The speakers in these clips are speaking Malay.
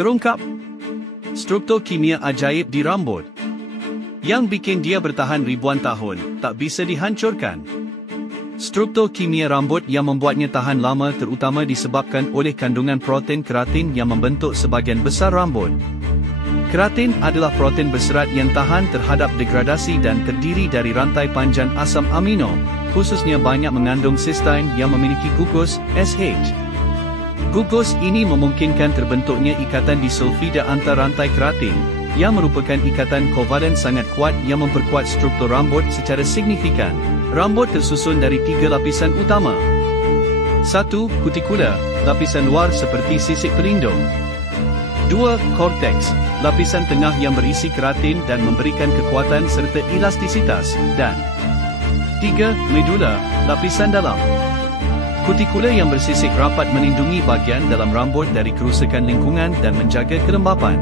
Terungkap struktur kimia ajaib di rambut yang bikin dia bertahan ribuan tahun, tak bisa dihancurkan. Struktur kimia rambut yang membuatnya tahan lama terutama disebabkan oleh kandungan protein keratin yang membentuk sebahagian besar rambut. Keratin adalah protein berserat yang tahan terhadap degradasi dan terdiri dari rantai panjang asam amino, khususnya banyak mengandung cysteine yang memiliki gugus, SH. Gugus ini memungkinkan terbentuknya ikatan disulfida antar rantai keratin, yang merupakan ikatan kovalen sangat kuat yang memperkuat struktur rambut secara signifikan. Rambut tersusun dari 3 lapisan utama. 1. Kutikula, lapisan luar seperti sisik pelindung. 2. Cortex, lapisan tengah yang berisi keratin dan memberikan kekuatan serta elastisitas, dan 3. Medula, lapisan dalam. Kutikula yang bersisik rapat melindungi bahagian dalam rambut dari kerusakan lingkungan dan menjaga kelembapan.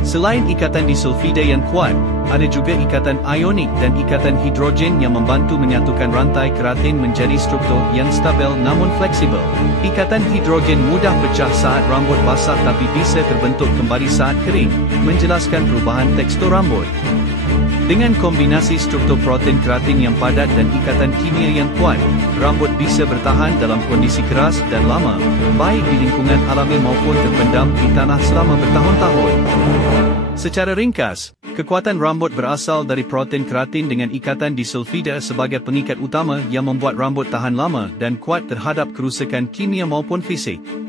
Selain ikatan disulfida yang kuat, ada juga ikatan ionik dan ikatan hidrogen yang membantu menyatukan rantai keratin menjadi struktur yang stabil namun fleksibel. Ikatan hidrogen mudah pecah saat rambut basah tapi bisa terbentuk kembali saat kering, menjelaskan perubahan tekstur rambut. Dengan kombinasi struktur protein keratin yang padat dan ikatan kimia yang kuat, rambut bisa bertahan dalam kondisi keras dan lama, baik di lingkungan alami maupun terpendam di tanah selama bertahun-tahun. Secara ringkas, kekuatan rambut berasal dari protein keratin dengan ikatan disulfida sebagai pengikat utama yang membuat rambut tahan lama dan kuat terhadap kerusakan kimia maupun fisik.